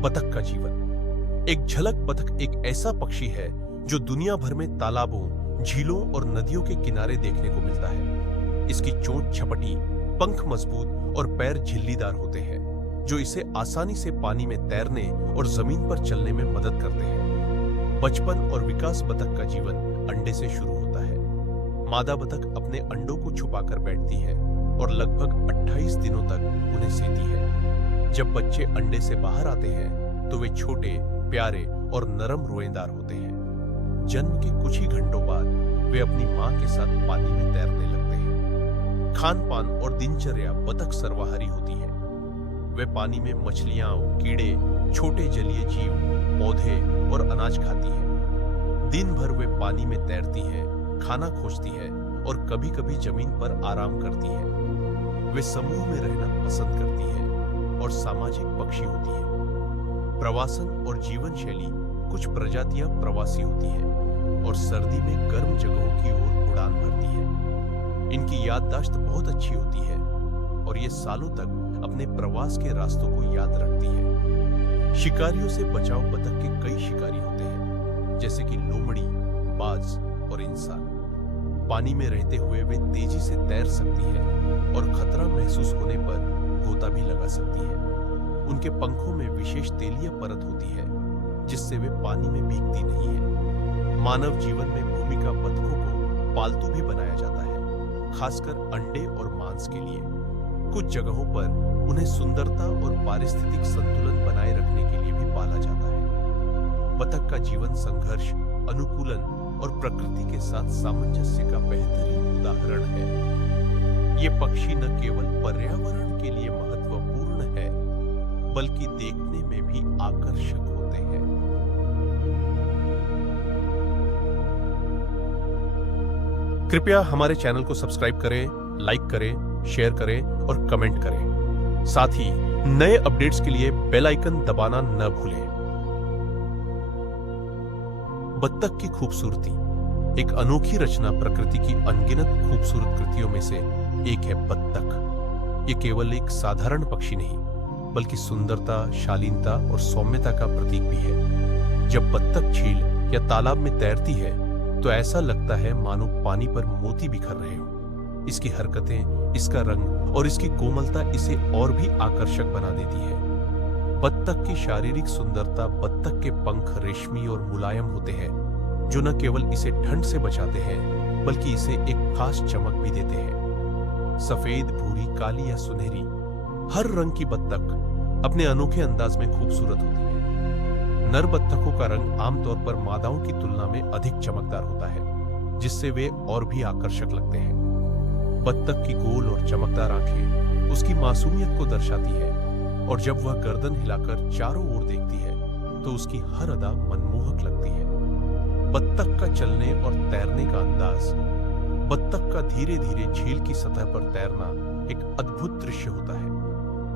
बतख का जीवन। एक झलक बतख एक ऐसा पक्षी है जो दुनिया भर में तालाबों, झीलों और नदियों के किनारे देखने को मिलता है। इसकी चोंच छपटी, पंख मजबूत और पैर झिल्लीदार होते हैं, जो इसे आसानी से पानी में तैरने और जमीन पर चलने में मदद करते हैं। बचपन और विकास बतख का जीवन अंडे से शुरू होता है। मादा बतख अपने अंडों को छुपाकर बैठती है और लगभग 28 दिनों तक उन्हें सेती है। जब बच्चे अंडे से बाहर आते हैं तो वे छोटे, प्यारे और नरम रोएदार होते हैं। जन्म के कुछ ही घंटों बाद वे अपनी मां के साथ पानी में तैरने लगते हैं। खान पान और दिनचर्या बतख सर्वाहारी होती है। वे पानी में मछलियां, कीड़े, छोटे जलीय जीव, पौधे और अनाज खाती है। दिन भर वे पानी में तैरती है, खाना खोजती है और कभी-कभी जमीन पर आराम करती है। वे समूह में रहना पसंद करती है और सामाजिक पक्षी होती है। प्रवासन और जीवन शैली, कुछ प्रजातियां प्रवासी होती हैं और सर्दी में गर्म जगहों की ओर उड़ान भरती है। इनकी याददाश्त बहुत अच्छी होती है और ये सालों तक अपने प्रवास के रास्तों को याद रखती है। शिकारियों से बचाव बतख के कई शिकारी होते हैं, जैसे कि लोमड़ी, बाज और इंसान। पानी में रहते हुए वे तेजी से तैर सकती है और खतरा महसूस होने पर गोता भी लगा सकती है। उनके पंखों में विशेष तेलीय परत होती है, जिससे वे पानी में भीगती नहीं है। मानव जीवन में भूमिका बतखों को पालतू भी बनाया जाता है, खासकर अंडे और मांस के लिए। कुछ जगहों पर उन्हें सुंदरता और पारिस्थितिक संतुलन बनाए रखने के लिए भी पाला जाता है। बतख का जीवन संघर्ष, अनुकूलन और प्रकृति के साथ सामंजस्य का बेहतरीन उदाहरण है। ये पक्षी न केवल पर्यावरण के लिए महत्वपूर्ण है, बल्कि देखने में भी आकर्षक होते हैं। कृपया हमारे चैनल को सब्सक्राइब करें, लाइक करें, शेयर करें और कमेंट करें। साथ ही नए अपडेट्स के लिए बेल आइकन दबाना न भूलें। बत्तख की खूबसूरती, एक अनोखी रचना प्रकृति की अनगिनत खूबसूरत कृतियों में से एक है बत्तख। ये केवल एक साधारण पक्षी नहीं, बल्कि सुंदरता, शालीनता और सौम्यता का प्रतीक भी है। जब बत्तख झील या तालाब में तैरती है तो ऐसा लगता है मानो पानी पर मोती बिखर रहे हो। इसकी हरकतें, इसका रंग और इसकी कोमलता इसे और भी आकर्षक बना देती है। बत्तख की शारीरिक सुंदरता, बत्तख के पंख रेशमी और मुलायम होते हैं, जो न केवल इसे ठंड से बचाते हैं, बल्कि इसे एक खास चमक भी देते हैं। सफेद, भूरी, काली या सुनहरी, हर रंग की बत्तख अपने अनोखे अंदाज में खूबसूरत होती है। नर बत्तखों का रंग आमतौर पर मादाओं की तुलना में अधिक चमकदार होता है, जिससे वे और भी आकर्षक लगते हैं। बत्तख की गोल और चमकदार आंखें उसकी मासूमियत को दर्शाती है, और जब वह गर्दन हिलाकर चारों ओर देखती है तो उसकी हर अदा मनमोहक लगती है। बत्तख का चलने और तैरने का अंदाज, बत्तख का धीरे धीरे झील की सतह पर तैरना एक अद्भुत दृश्य होता है।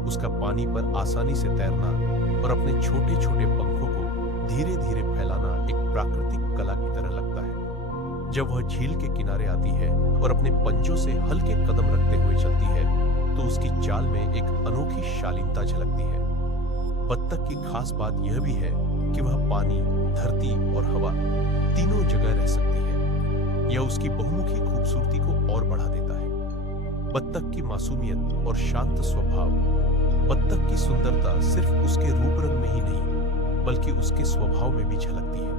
उसका पानी पर आसानी से तैरना और अपने छोटे छोटे पंखों को धीरे धीरे फैलाना एक प्राकृतिक कला की तरह लगता है। जब वह झील के किनारे आती है और अपने पंजों से हल्के कदम रखते हुए चलती है तो उसकी चाल में एक अनोखी शालीनता झलकती है। बत्तख की खास बात यह भी है कि वह पानी, धरती और हवा तीनों जगह रह सकती है। यह उसकी बहुमुखी खूबसूरती को और बढ़ा देता है। बत्तख की मासूमियत और शांत स्वभाव, बत्तख की सुंदरता सिर्फ उसके रूप रंग में ही नहीं, बल्कि उसके स्वभाव में भी झलकती है।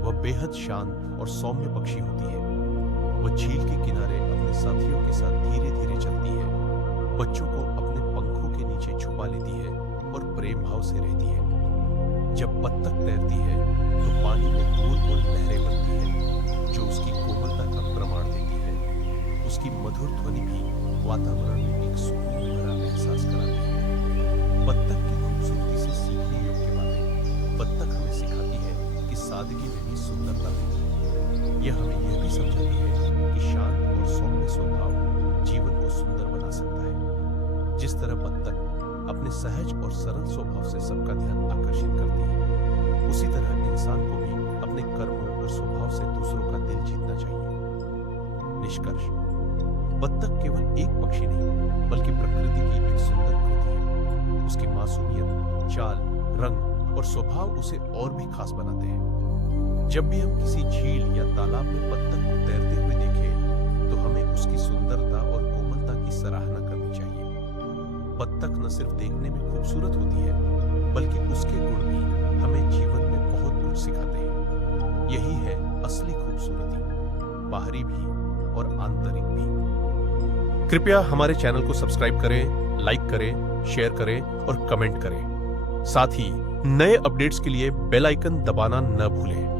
वह बेहद शांत और सौम्य पक्षी होती है। वह झील के किनारे अपने साथियों के साथ धीरे धीरे चलती है, बच्चों को अपने पंखों के नीचे छुपा लेती है और प्रेम भाव से रहती है। जब बत्तख तैरती है तो पानी में गोल गोल लहरें बनती हैं, जो उसकी कोमलता का प्रमाण देती है। उसकी मधुर ध्वनि भी वातावरण में एक सुकून भरा एहसास कराती है। बत्तख की खूबसूरती से सीखने योग्य बातें, बत्तख हमें सिखाती है कि सादगी में भी सुंदरता होती है। यह हमें यह भी समझाती है कि शांत और सौम्य स्वभाव जीवन को सुंदर बना सकता है। जिस तरह बत्तख अपने सहज और सरल स्वभाव से सबका ध्यान आकर्षित करती है, उसी तरह इंसान को भी अपने कर्मों और स्वभाव से दूसरों का दिल जीतना चाहिए। निष्कर्ष, बत्तख केवल एक पक्षी नहीं, बल्कि प्रकृति की एक सुंदर कृति है। उसकी मासूमियत, चाल रंग और स्वभाव उसे और भी खास बनाते हैं। जब भी हम किसी झील या तालाब में बत्तख को तैरते हुए देखें, तो हमें उसकी सुंदरता और कोमलता की सराहना करनी चाहिए। बत्तख न सिर्फ देखने में खूबसूरत होती है, बल्कि उसके गुण भी हमें जीवन में बहुत कुछ सिखाते हैं। यही है असली खूबसूरती, बाहरी भी और आंतरिक भी। कृपया हमारे चैनल को सब्सक्राइब करें, लाइक करें, शेयर करें और कमेंट करें। साथ ही नए अपडेट्स के लिए बेल आइकन दबाना न भूलें।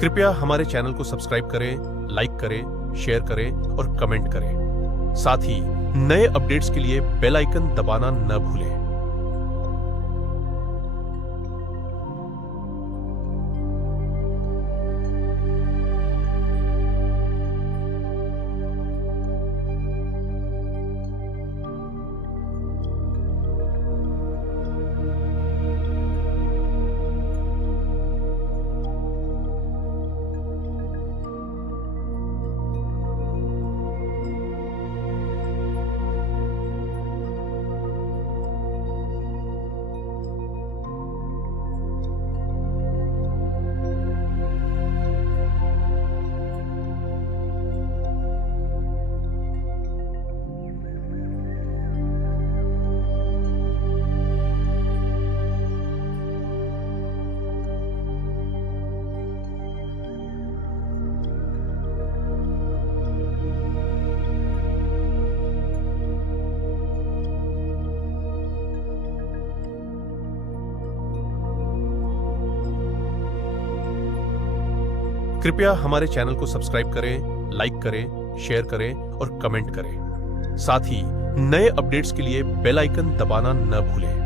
कृपया हमारे चैनल को सब्सक्राइब करें, लाइक करें, शेयर करें और कमेंट करें। साथ ही नए अपडेट्स के लिए बेल आइकन दबाना न भूलें। कृपया हमारे चैनल को सब्सक्राइब करें, लाइक करें, शेयर करें और कमेंट करें। साथ ही नए अपडेट्स के लिए बेल आइकन दबाना न भूलें।